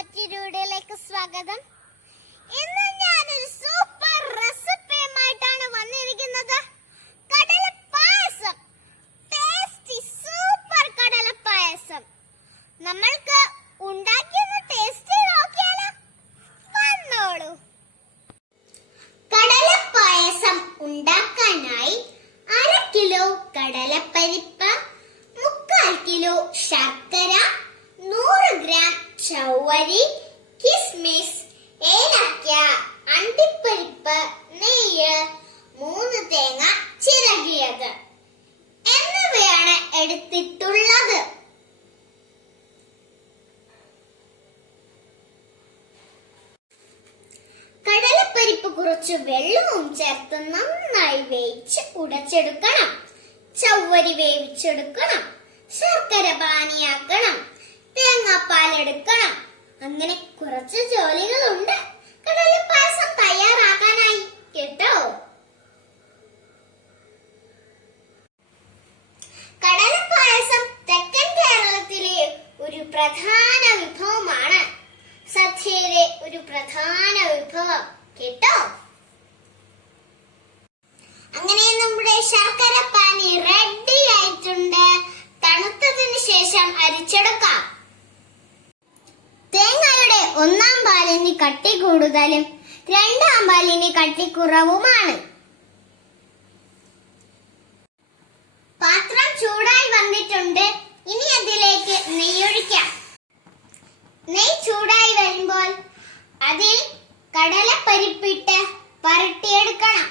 മറ്റൊരു സ്വാഗതം. ഇന്ന് ഞാനൊരു സൂപ്പർ റെസിപ്പിയുമായിട്ടാണ് വന്നിരിക്കുന്നത്. കടലപ്പായസം. ടേസ്റ്റി സൂപ്പർ കടലപ്പായസം. നമ്മൾക്ക് ചൗവരി കിസ്മിസ് ഏലക്ക അണ്ടിപ്പരിപ്പ് നെയ്യ് മൂന്ന് തേങ്ങ ചിരകിയത്. എന്നിവയാണ് എടുത്തിട്ടുള്ളത്. കടലപ്പരിപ്പ് കുറച്ച് വെള്ളവും ചേർത്ത് നന്നായി വേവിച്ച് ഉടച്ചെടുക്കണം. ചവ്വരി വേവിച്ചെടുക്കണം. ശർക്കര പാനിയാക്കണം. തേങ്ങാപ്പാൽ എടുക്കണം. അങ്ങനെ കുറച്ച് ജോലികളുണ്ട്. കടലപ്പായസം തയ്യാറാക്കാനായി കേട്ടോ. കടലപ്പായസം തെക്കൻ കേരളത്തിലെ ഒരു പ്രധാന വിഭവമാണ്. സദ്യയിലെ ഒരു പ്രധാന വിഭവം. കേട്ടോ. അങ്ങനെ നമ്മുടെ ശർക്കര പാനി റെഡി ആയിട്ടുണ്ട്. തണുത്തതിന് ശേഷം അരിച്ചെടുക്കാം. ഒന്നാം പാലിന് കട്ടി കൂടുതലും രണ്ടാം പാലിന് കട്ടി കുറവുമാണ്. പാത്രം ചൂടായി വന്നിട്ടുണ്ട്. ഇനി അതിലേക്ക് നെയ്യൊഴിക്കാം നെയ് ചൂടായി വരുമ്പോൾ അതിൽ കടലപ്പരിപ്പിട്ട് പരട്ടിയെടുക്കണം.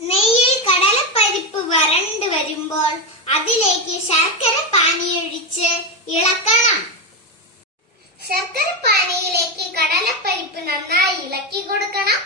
നെയ്യിൽ കടലപ്പരിപ്പ് വരണ്ട് വരുമ്പോൾ അതിലേക്ക് ശർക്കര പാനിയൊഴിച്ച് ഇളക്കണം ശർക്കര പാനിയിലേക്ക് കടലപ്പരിപ്പ് നന്നായി ഇളക്കി കൊടുക്കണം.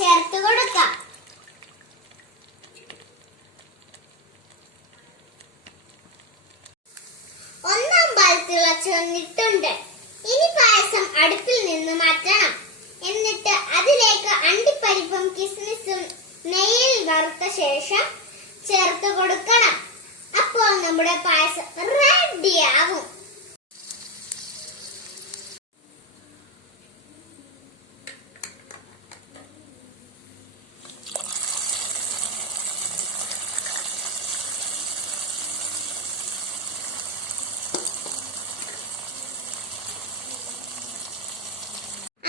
ചേർത്ത് കൊടുക്കാം. ഒന്നാം പാൽ തിളച്ചു വന്നിട്ടുണ്ട്. ഇനി പായസം അടുപ്പിൽ നിന്ന് മാറ്റണം. എന്നിട്ട് അതിലേക്ക് അണ്ടിപ്പരിപ്പും കിസ്മിസും നെയ്യിൽ വറുത്ത ശേഷം ചേർത്ത് കൊടുക്കണം. അപ്പോൾ നമ്മുടെ പായസം റെഡിയാകും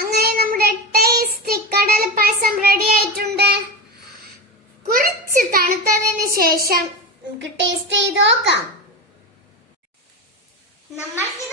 അങ്ങനെ നമ്മുടെ ടേസ്റ്റി കടല പായസം റെഡി ആയിട്ടുണ്ട്. കുറച്ച് തണുത്തതിന് ശേഷം നമുക്ക് ടേസ്റ്റ് ചെയ്ത് നോക്കാം. നോക്കിയാലോ